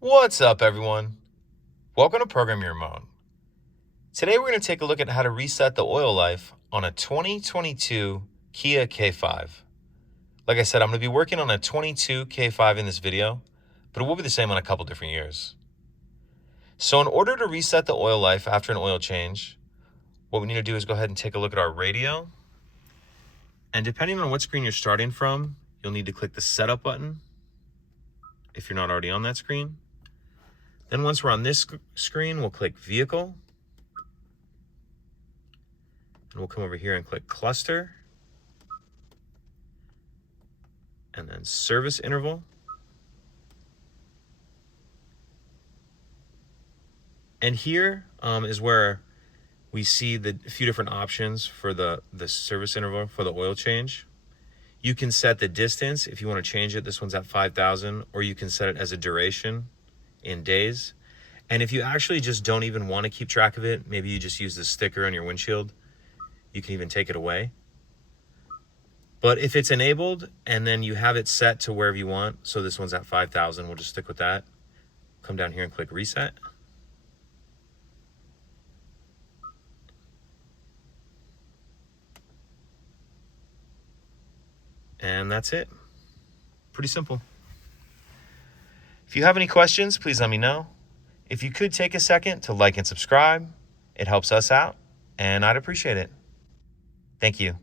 What's up, everyone? Welcome to Program Your Remote. Today we're going to take a look at how to reset the oil life on a 2022 Kia K5. Like I said, I'm going to be working on a 22 K5 in this video, but it will be the same on a couple different years. So in order to reset the oil life after an oil change, what we need to do is go ahead and take a look at our radio. And depending on what screen you're starting from, you'll need to click the Setup button if you're not already on that screen. Then once we're on this screen, we'll click Vehicle. And we'll come over here and click Cluster. And then Service Interval. And here is where we see the few different options for the service interval for the oil change. You can set the distance if you want to change it. This one's at 5,000, or you can set it as a duration in days. And if you actually just don't even want to keep track of it, maybe you just use the sticker on your windshield, you can even take it away. But if it's enabled and then you have it set to wherever you want, so this one's at 5,000, we'll just stick with that. Come down here and click Reset. And that's it. Pretty simple. If you have any questions, please let me know. If you could take a second to like and subscribe, it helps us out, and I'd appreciate it. Thank you.